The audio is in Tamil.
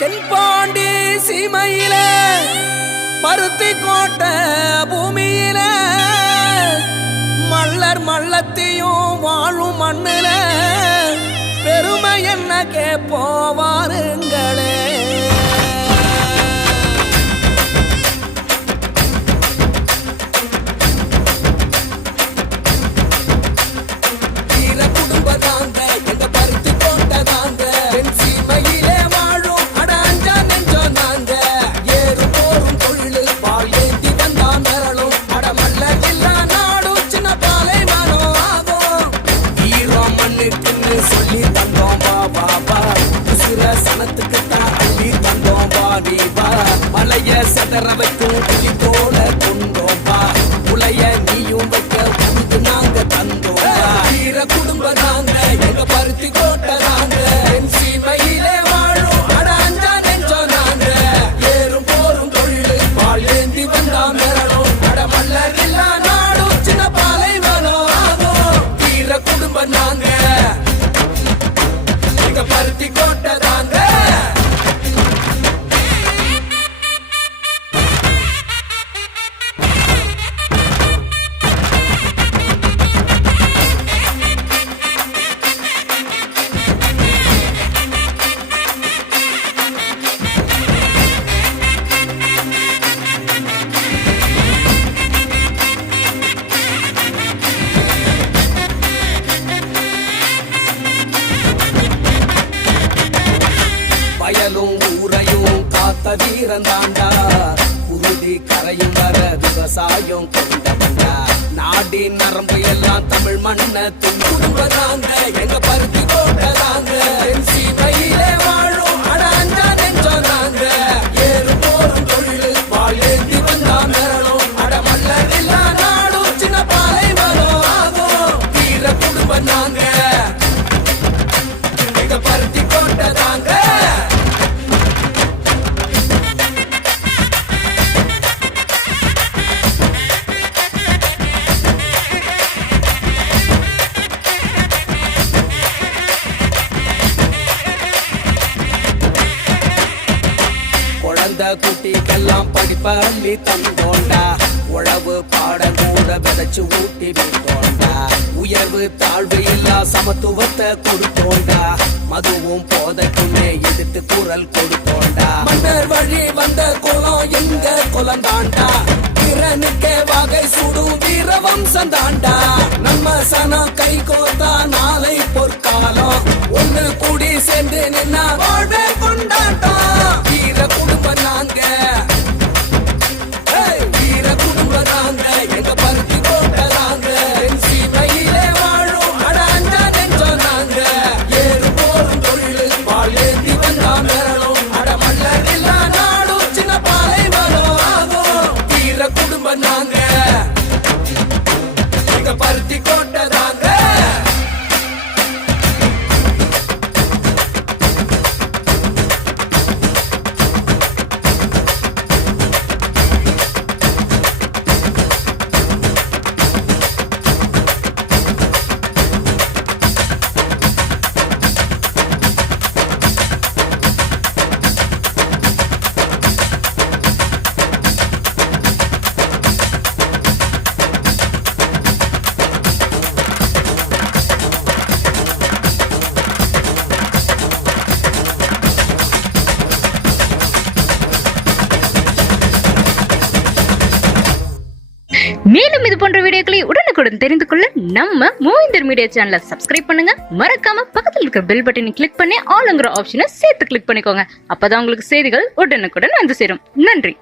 தென்பாண்டி சீமையில பருத்தி கோட்டை பூமியில மல்லர் மல்லத்தையும் வாழும் மண்ணுல பெருமை என்ன கேப்போவாருங்களே. சொல்லி தந்தோம் பாபா உசிர சனத்துக்கு தான் அள்ளி தந்தோம் பாடிபா மலைய சதற வைக்கும் புலி போல கொண்டோம்பா உலைய நீயும் வைக்க வந்து நாங்க தந்தோம் வீர குடும்ப நாங்க எங்க பருத்தி கோட்டை நாங்க என் சீமையிலே வாழும் அட அஞ்சா நெஞ்சோம் நாங்க ஏறும் போரும் தொழிலு பால் ஏந்தி வந்தா மிரளும் அட மல்லர் இல்லா நாடும் சின்ன பாலை வனம் ஆகும் வீர குடும்ப நாங்க பருத்தி கோட்டை தாங்க. வயலும் ஊரையும் காத்த வீரன் தாண்டா குருதி கரையும் வர விவசாயம் கொண்டவண்டா நாடின் நரம்பு எல்லாம் தமிழ் மண்ண துன்பதாங்க எங்க பருத்தி கோட்டதாங்க என் சீமையிலே வாழும் அட அஞ்சா நெஞ்சோம் நாங்க ஏறு போரும் தொழிலு பால் ஏந்தி வந்தா மிரளும் அட மல்லர் இல்லா நாடும் சின்ன பாலை வனம் ஆகும் வீர குடும்பம் நாங்க எங்க பருத்தி கோட்டதாங்க. குட்டிக்கெல்லாம் படிப்பள்ளி தந்தோண்டா உழவு பாட கூட விதைச்சு ஊட்டி விட்டோண்டா உயர்வு தாழ்வு இல்லா சமத்துவத்தை கொடுத்தோண்டா மதுவும் போதைக்குள்ளே எதிர்த்து குரல் கொடுத்தோண்டா மன்னர் வழி வந்த குலம் எங்க குலம் தாண்டா திறனுக்கே வகை சுடும் வீர வம்சம் தாண்டா நம்ம சனம் கை கோத்தா நாளை பொற்காலம் ஒண்ணு கூடி சேர்ந்து நின்னா வாழ்வே கொண்டாட்டம் வீர குடும்பம் நாங்க வீர குடும்பம் நாங்க எங்க பருத்தி கோட்டை நாங்க என் சீமையிலே வாழும் அட அஞ்சா நெஞ்சோம் நாங்க ஏறு போரும் தொழிலு பால் ஏந்தி வந்தா மிரளும் அட மல்லர் இல்லா நாடும் சின்ன பாலை வனம் ஆகும் வீர குடும்பம் நாங்க எங்க பருத்தி கோட்டை தாங்க. மேலும் இது போன்ற வீடியோக்களை உடனுக்குடன் தெரிந்து கொள்ள நம்ம மூவிந்தர் மீடியா சேனலை சப்ஸ்கிரைப் பண்ணுங்க. மறக்காம பக்கத்தில் இருக்கிற பெல் பட்டனை கிளிக் பண்ணி ஆல்ங்கிற ஆப்ஷனை சேர்த்து கிளிக் பண்ணிக்கோங்க. அப்பதான் உங்களுக்கு செய்திகள் உடனுக்குடன் வந்து சேரும். நன்றி.